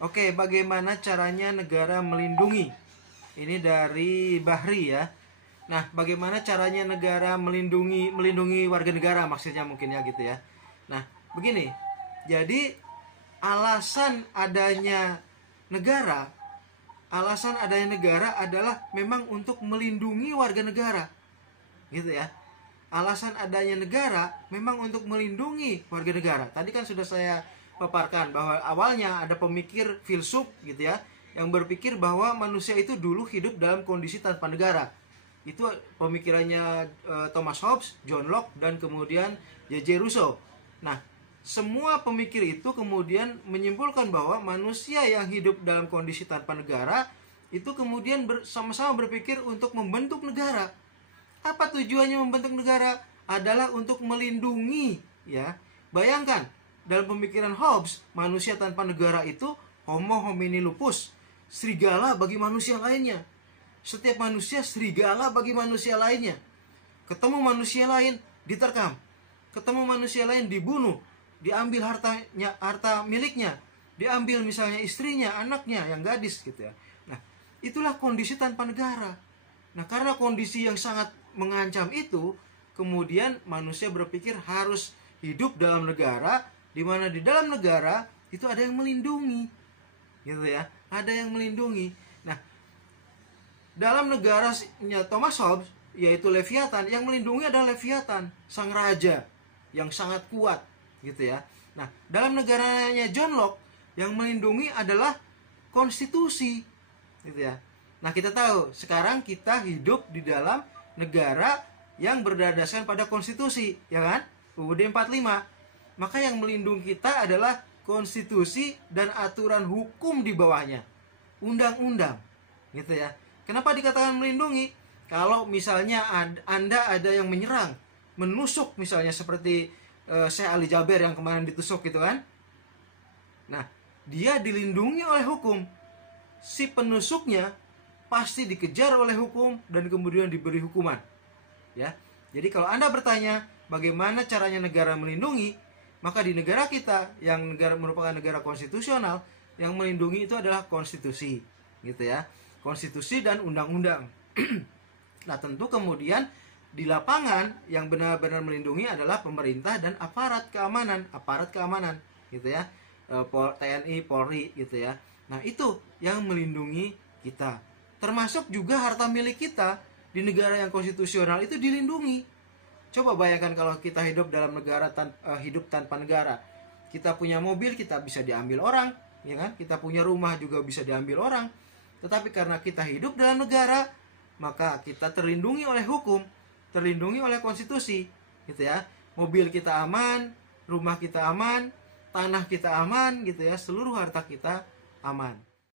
Oke, bagaimana caranya negara melindungi? Ini dari Bahri ya. Nah, bagaimana caranya negara melindungi warga negara maksudnya mungkin ya gitu ya. Nah, begini. Jadi alasan adanya negara adalah memang untuk melindungi warga negara. Gitu ya. Alasan adanya negara memang untuk melindungi warga negara. Tadi kan sudah saya paparkan bahwa awalnya ada pemikir filsuf gitu ya, yang berpikir bahwa manusia itu dulu hidup dalam kondisi tanpa negara. Itu pemikirannya Thomas Hobbes, John Locke, dan kemudian J.J. Rousseau. Nah, semua pemikir itu kemudian menyimpulkan bahwa manusia yang hidup dalam kondisi tanpa negara itu kemudian sama-sama berpikir untuk membentuk negara. Apa tujuannya membentuk negara? Adalah untuk melindungi ya. Bayangkan, dalam pemikiran Hobbes, manusia tanpa negara itu homo homini lupus, serigala bagi manusia lainnya. Setiap manusia serigala bagi manusia lainnya. Ketemu manusia lain diterkam, ketemu manusia lain dibunuh, diambil harta miliknya, diambil misalnya istrinya, anaknya yang gadis gitu ya. Nah, itulah kondisi tanpa negara. Nah, karena kondisi yang sangat mengancam itu, kemudian manusia berpikir harus hidup dalam negara, di mana di dalam negara itu ada yang melindungi, gitu ya, ada yang melindungi. Nah, dalam negaranya Thomas Hobbes, yaitu Leviathan, yang melindungi adalah Leviathan, sang raja yang sangat kuat, gitu ya. Nah, dalam negaranya John Locke, yang melindungi adalah konstitusi, gitu ya. Nah, kita tahu sekarang kita hidup di dalam negara yang berdasarkan pada konstitusi, ya kan? UUD 45. Maka yang melindungi kita adalah konstitusi dan aturan hukum di bawahnya. Undang-undang. Gitu ya. Kenapa dikatakan melindungi? Kalau misalnya Anda ada yang menyerang, menusuk misalnya seperti Syekh Ali Jaber yang kemarin ditusuk gitu kan. Nah, dia dilindungi oleh hukum. Si penusuknya pasti dikejar oleh hukum dan kemudian diberi hukuman. Ya. Jadi kalau Anda bertanya bagaimana caranya negara melindungi, maka di negara kita yang merupakan negara konstitusional, yang melindungi itu adalah konstitusi, gitu ya. Konstitusi dan undang-undang. Nah, tentu kemudian di lapangan yang benar-benar melindungi adalah pemerintah dan aparat keamanan, gitu ya. TNI, Polri, gitu ya. Nah, itu yang melindungi kita. Termasuk juga harta milik kita di negara yang konstitusional itu dilindungi. Coba bayangkan kalau kita hidup dalam negara hidup tanpa negara. Kita punya mobil, kita bisa diambil orang, ya kan? Kita punya rumah juga bisa diambil orang. Tetapi karena kita hidup dalam negara, maka kita terlindungi oleh hukum, terlindungi oleh konstitusi, gitu ya. Mobil kita aman, rumah kita aman, tanah kita aman, gitu ya. Seluruh harta kita aman.